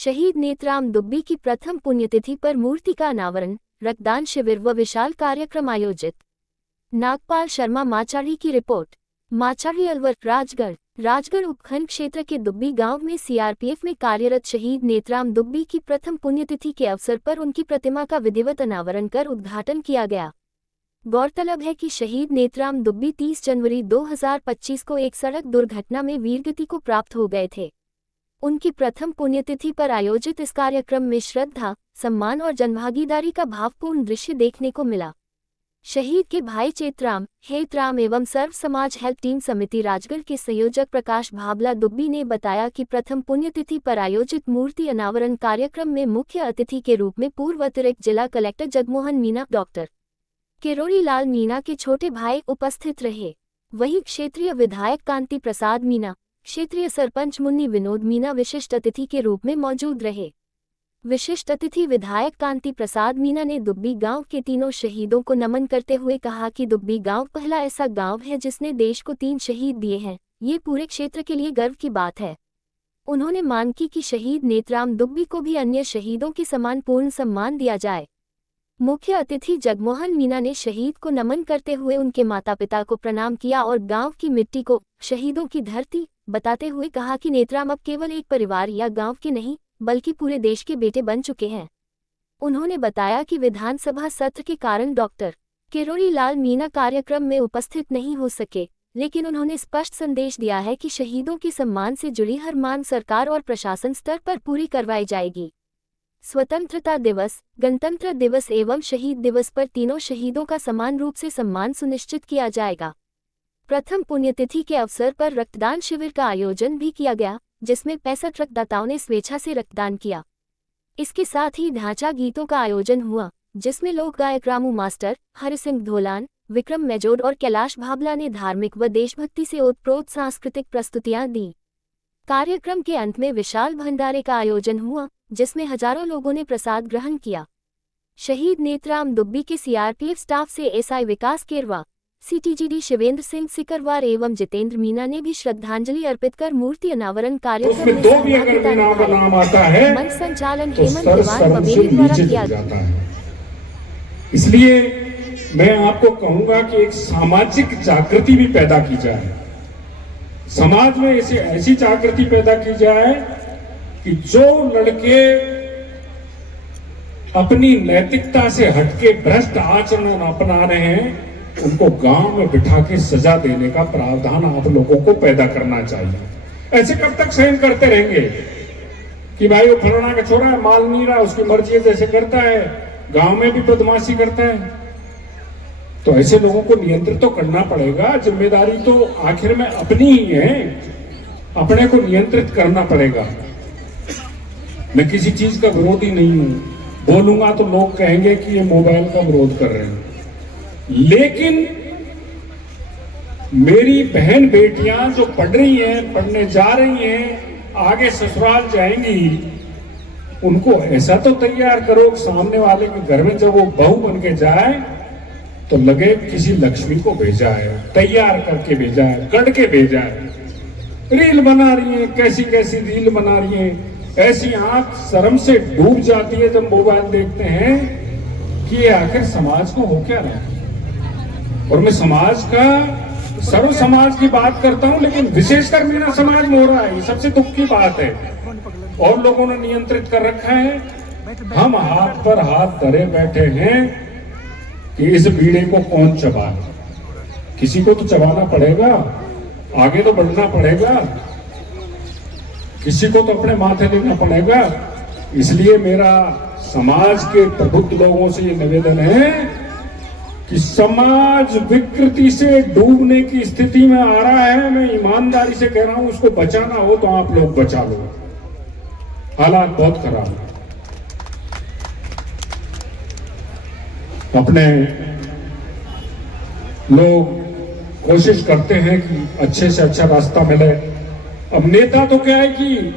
शहीद नेत्राम दुब्बी की प्रथम पुण्यतिथि पर मूर्ति का अनावरण, रक्तदान शिविर व विशाल कार्यक्रम आयोजित। नागपाल शर्मा माचारी की रिपोर्ट। माचारी अलवर राजगढ़ उपखंड क्षेत्र के दुब्बी गांव में सीआरपीएफ में कार्यरत शहीद नेत्राम दुब्बी की प्रथम पुण्यतिथि के अवसर पर उनकी प्रतिमा का विधिवत अनावरण कर उद्घाटन किया गया। गौरतलब है कि शहीद नेत्राम दुब्बी 30 जनवरी 2025 को एक सड़क दुर्घटना में वीरगति को प्राप्त हो गए थे। उनकी प्रथम पुण्यतिथि पर आयोजित इस कार्यक्रम में श्रद्धा, सम्मान और जनभागीदारी का भावपूर्ण दृश्य देखने को मिला। शहीद के भाई चेतराम, हेतराम एवं सर्व समाज हेल्प टीम समिति राजगढ़ के संयोजक प्रकाश भाबला दुब्बी ने बताया कि प्रथम पुण्यतिथि पर आयोजित मूर्ति अनावरण कार्यक्रम में मुख्य अतिथि के रूप में पूर्व अतिरिक्त जिला कलेक्टर जगमोहन मीणा, डॉक्टर किरोड़ी लाल मीणा के छोटे भाई उपस्थित रहे। वहीं क्षेत्रीय विधायक कांति प्रसाद मीणा, क्षेत्रीय सरपंच मुन्नी विनोद मीणा विशिष्ट अतिथि के रूप में मौजूद रहे। विशिष्ट अतिथि विधायक कांति प्रसाद मीणा ने दुब्बी गांव के तीनों शहीदों को नमन करते हुए कहा कि दुब्बी गांव पहला ऐसा गांव है जिसने देश को 3 शहीद दिए हैं। ये पूरे क्षेत्र के लिए गर्व की बात है। उन्होंने मांग की कि शहीद नेत्राम दुब्बी को भी अन्य शहीदों के समान पूर्ण सम्मान दिया जाए। मुख्य अतिथि जगमोहन मीणा ने शहीद को नमन करते हुए उनके माता पिता को प्रणाम किया और गांव की मिट्टी को शहीदों की धरती बताते हुए कहा कि नेत्राम अब केवल एक परिवार या गांव के नहीं बल्कि पूरे देश के बेटे बन चुके हैं। उन्होंने बताया कि विधानसभा सत्र के कारण डॉक्टर किरोड़ी लाल मीणा कार्यक्रम में उपस्थित नहीं हो सके, लेकिन उन्होंने स्पष्ट संदेश दिया है कि शहीदों के सम्मान से जुड़ी हर मांग सरकार और प्रशासन स्तर पर पूरी करवाई जाएगी। स्वतंत्रता दिवस, गणतंत्र दिवस एवं शहीद दिवस पर तीनों शहीदों का समान रूप से सम्मान सुनिश्चित किया जाएगा। प्रथम पुण्यतिथि के अवसर पर रक्तदान शिविर का आयोजन भी किया गया, जिसमें 65 रक्तदाताओं ने स्वेच्छा से रक्तदान किया। इसके साथ ही ढांचा गीतों का आयोजन हुआ, जिसमें लोक गायक रामू मास्टर, हरिसिंह धोलान, विक्रम मेजोड और कैलाश भाबला ने धार्मिक व देशभक्ति से ओतप्रोत सांस्कृतिक प्रस्तुतियां दी। कार्यक्रम के अंत में विशाल भंडारे का आयोजन हुआ, जिसमें हजारों लोगों ने प्रसाद ग्रहण किया। शहीद नेत्राम दुब्बी के सीआरपीएफ स्टाफ से एसआई विकास केरवा, सीटीजीडी शिवेंद्र सिंह सिकरवार एवं जितेंद्र मीणा ने भी श्रद्धांजलि अर्पित कर मूर्ति अनावरण कार्यक्रम में सहभागिता निभाई। मंच संचालन हेमंत दीवान बबेली द्वारा किया जाता है। इसलिए मैं आपको कहूंगा कि एक सामाजिक जागृति भी पैदा की जाए, समाज में ऐसी जागृति पैदा की जाए कि जो लड़के अपनी नैतिकता से हटके भ्रष्ट आचरण अपना रहे हैं उनको गांव में बिठा के सजा देने का प्रावधान आप लोगों को पैदा करना चाहिए। ऐसे कब तक सहन करते रहेंगे कि भाई वो फलाना का छोरा है, माल नहीं रहा, उसकी मर्जी है, जैसे करता है, गांव में भी बदमाशी करता है। तो ऐसे लोगों को नियंत्रित तो करना पड़ेगा। जिम्मेदारी तो आखिर में अपनी ही है, अपने को नियंत्रित करना पड़ेगा। मैं किसी चीज का विरोधी नहीं हूं, बोलूंगा तो लोग कहेंगे कि ये मोबाइल का विरोध कर रहे हैं, लेकिन मेरी बहन बेटियां जो पढ़ रही हैं, पढ़ने जा रही हैं, आगे ससुराल जाएंगी, उनको ऐसा तो तैयार करो सामने वाले के घर में जब वो बहू बन के जाए तो लगे किसी लक्ष्मी को भेजा है, तैयार करके भेजा है, गढ़ के भेजा है। रील बना रही है, कैसी कैसी रील बना रही है, ऐसी आंख शर्म से डूब जाती है जब मोबाइल देखते हैं कि ये आखिर समाज को हो क्या रहा है। और मैं समाज का, सर्व समाज की बात करता हूं, लेकिन विशेषकर मेरा समाज में हो रहा है, ये सबसे दुख की बात है। और लोगों ने नियंत्रित कर रखा है। हम हाथ पर हाथ धरे बैठे हैं कि इस बीड़े को कौन चबाए। किसी को तो चबाना पड़ेगा, आगे तो बढ़ना पड़ेगा, किसी को तो अपने माथे लेना पड़ेगा। इसलिए मेरा समाज के प्रबुद्ध लोगों से ये निवेदन है कि समाज विकृति से डूबने की स्थिति में आ रहा है। मैं ईमानदारी से कह रहा हूं, उसको बचाना हो तो आप लोग बचा लो। हालात बहुत खराब है। अपने लोग कोशिश करते हैं कि अच्छे से अच्छा रास्ता मिले। अब नेता तो क्या है कि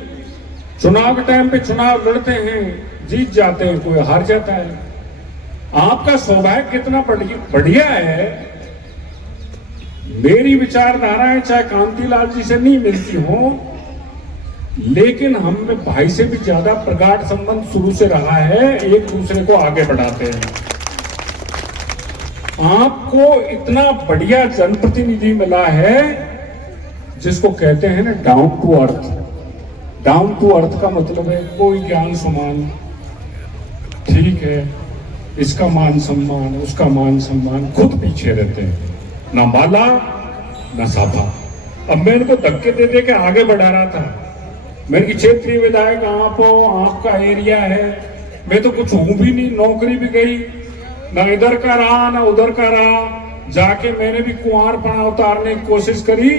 चुनाव के टाइम पे चुनाव लड़ते हैं, जीत जाते हैं, कोई हार जाता है। आपका सौभाग्य कितना बढ़िया है। मेरी विचारधाराएं चाहे कांतिलाल जी से नहीं मिलती हो, लेकिन हम में भाई से भी ज्यादा प्रगाढ़ संबंध शुरू से रहा है, एक दूसरे को आगे बढ़ाते हैं। आपको इतना बढ़िया जनप्रतिनिधि मिला है जिसको कहते हैं ना down to earth. Down to earth का मतलब है कोई ज्ञान समान, ठीक है, इसका मान सम्मान, उसका मान सम्मान, खुद पीछे रहते हैं, ना माला ना साफा। अब मैं इनको धक्के दे दे के आगे बढ़ा रहा था। मेरी क्षेत्रीय विधायक आप हो, आपका एरिया है, मैं तो कुछ हूं भी नहीं, नौकरी भी गई, ना इधर का रहा ना उधर का रहा। जाके मैंने भी कुंवारपना उतारने की कोशिश करी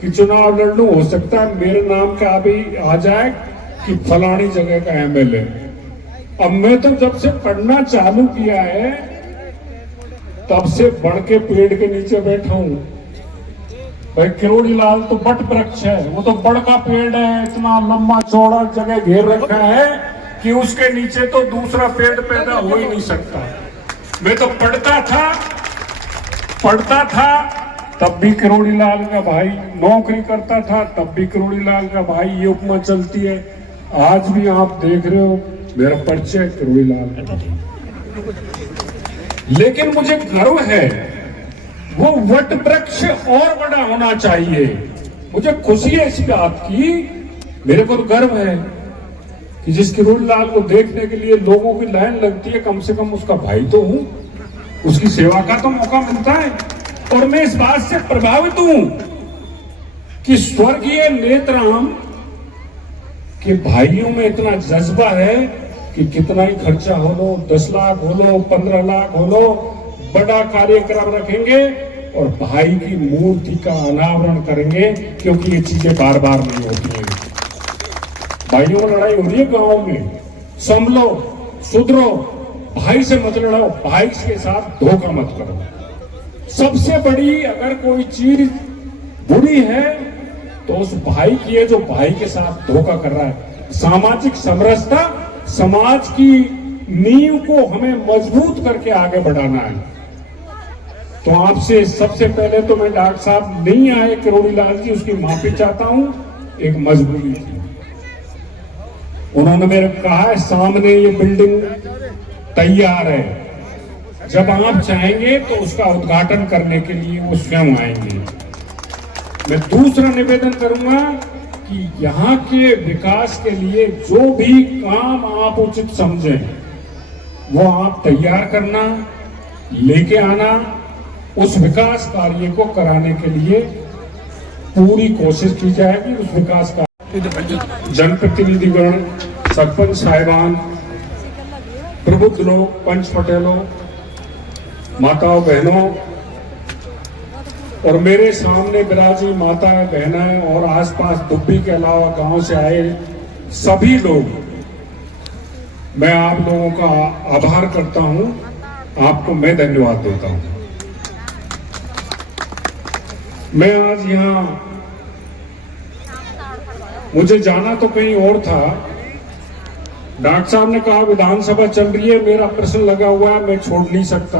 कि चुनाव लड़ लूं, हो सकता है मेरे नाम का भी आ जाए कि फलानी जगह का एमएलए। अब मैं तो जब से पढ़ना चालू किया है तब से बढ़ के पेड़ के नीचे बैठा हूं। भाई किरोड़ी लाल तो बट वृक्ष है, वो तो बड़ का पेड़ है, इतना लंबा चौड़ा जगह घेर रखा है कि उसके नीचे तो दूसरा पेड़ पैदा हो ही नहीं सकता। मैं तो पढ़ता था तब भी किरोड़ी लाल का भाई, नौकरी करता था तब भी किरोड़ी लाल का भाई, ये उपमा चलती है। आज भी आप देख रहे हो मेरा परिचय किरोड़ी लाल का। लेकिन मुझे गर्व है, वो वट वृक्ष और बड़ा होना चाहिए। मुझे खुशी है इस बात की, मेरे को तो गर्व है कि जिस किरोड़ी लाल को देखने के लिए लोगों की लाइन लगती है, कम से कम उसका भाई तो हूं, उसकी सेवा का तो मौका मिलता है। और मैं इस बात से प्रभावित हूं कि स्वर्गीय नेत्राम के भाइयों में इतना जज्बा है कि कितना ही खर्चा हो लो, 10 लाख हो लो, 15 लाख हो लो, बड़ा कार्यक्रम रखेंगे और भाई की मूर्ति का अनावरण करेंगे, क्योंकि ये चीजें बार बार नहीं होती हैं। भाइयों में लड़ाई हो रही है गांव में, संभलो, सुधरो, भाई से मत लड़ो, भाई के साथ धोखा मत करो। सबसे बड़ी अगर कोई चीज बुरी है तो उस भाई की है जो भाई के साथ धोखा कर रहा है। सामाजिक समरसता, समाज की नींव को हमें मजबूत करके आगे बढ़ाना है। तो आपसे सबसे पहले तो मैं डॉक्टर साहब नहीं आए किरोड़ी लाल जी, उसकी माफी चाहता हूं, एक मजबूरी थी। उन्होंने मेरे कहा है सामने ये बिल्डिंग तैयार है, जब आप चाहेंगे तो उसका उद्घाटन करने के लिए वो स्वयं आएंगे। मैं दूसरा निवेदन करूंगा कि यहाँ के विकास के लिए जो भी काम आप उचित समझें वो आप तैयार करना, लेके आना, उस विकास कार्य को कराने के लिए पूरी कोशिश की जाएगी। उस विकास का जनप्रतिनिधिगण, सरपंच साहिबान, प्रबुद्ध लोग, पंच पटेलों, माताओं बहनों और मेरे सामने विराजी माताएं बहनें और आसपास दुब्बी के अलावा गांव से आए सभी लोग, मैं आप लोगों का आभार करता हूं, आपको मैं धन्यवाद देता हूं। मैं आज यहां, मुझे जाना तो कहीं और था, डॉक्टर साहब ने कहा विधानसभा चल रही है, मेरा प्रश्न लगा हुआ है, मैं छोड़ नहीं सकता,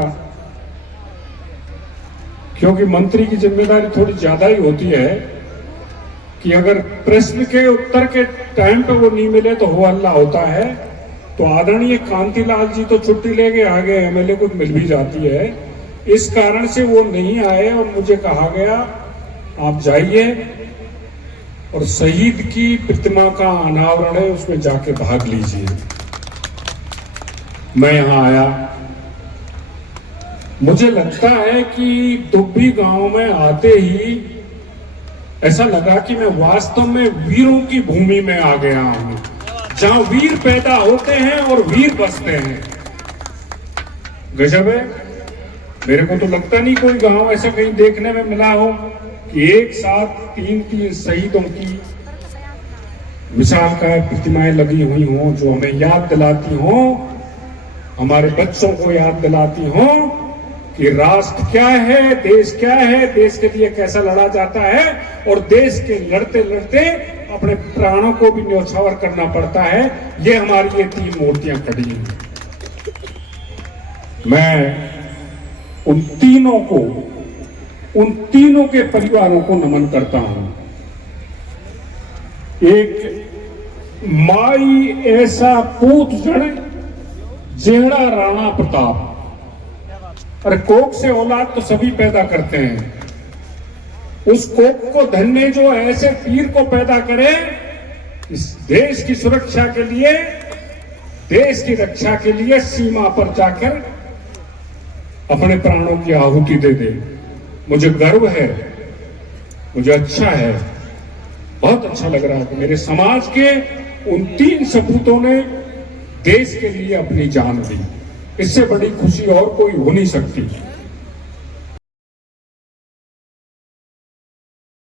क्योंकि मंत्री की जिम्मेदारी थोड़ी ज्यादा ही होती है कि अगर प्रश्न के उत्तर के टाइम पे वो नहीं मिले तो हो हल्ला होता है। तो आदरणीय कांतिलाल जी तो छुट्टी लेके आ गए, एमएलए को मिल भी जाती है, इस कारण से वो नहीं आए और मुझे कहा गया आप जाइए और शहीद की प्रतिमा का अनावरण है, उसमें जाके भाग लीजिए। मैं यहां आया, मुझे लगता है कि दुब्बी गांव में आते ही ऐसा लगा कि मैं वास्तव में वीरों की भूमि में आ गया हूं, जहां वीर पैदा होते हैं और वीर बसते हैं। गजब है, मेरे को तो लगता नहीं कोई गांव ऐसा कहीं देखने में मिला हो कि एक साथ 3-3 शहीदों की विशालकाय प्रतिमाएं लगी हुई हों, जो हमें याद दिलाती हों, हमारे बच्चों को याद दिलाती हों कि राष्ट्र क्या है, देश क्या है, देश के लिए कैसा लड़ा जाता है और देश के लड़ते लड़ते अपने प्राणों को भी न्यौछावर करना पड़ता है। ये हमारी ये 3 मूर्तियां खड़ी हैं। मैं उन तीनों के परिवारों को नमन करता हूं। एक माई ऐसा पूत जन जेड़ा राणा प्रताप। अरे कोक से औलाद तो सभी पैदा करते हैं, उस कोक को धन्य जो ऐसे वीर को पैदा करे, इस देश की सुरक्षा के लिए, देश की रक्षा के लिए सीमा पर जाकर अपने प्राणों की आहुति दे दे। मुझे गर्व है, मुझे अच्छा है, बहुत अच्छा लग रहा है कि मेरे समाज के उन 3 सपूतों ने देश के लिए अपनी जान दी। इससे बड़ी खुशी और कोई हो नहीं सकती।